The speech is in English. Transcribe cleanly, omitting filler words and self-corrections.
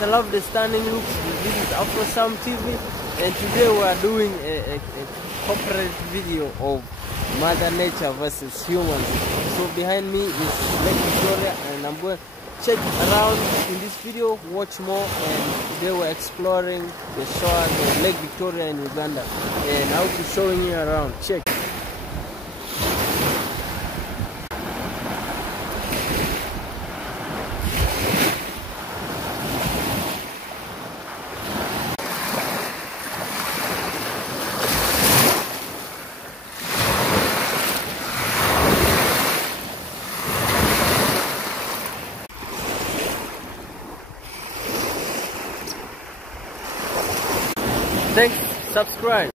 I love the stunning looks. This is Afro Sam TV, and today we are doing a corporate video of Mother Nature versus humans. So behind me is Lake Victoria, and I'm going to check around in this video, watch more, and today we're exploring the shore, the Lake Victoria in Uganda, and I'll be showing you around. Check. Thanks, subscribe.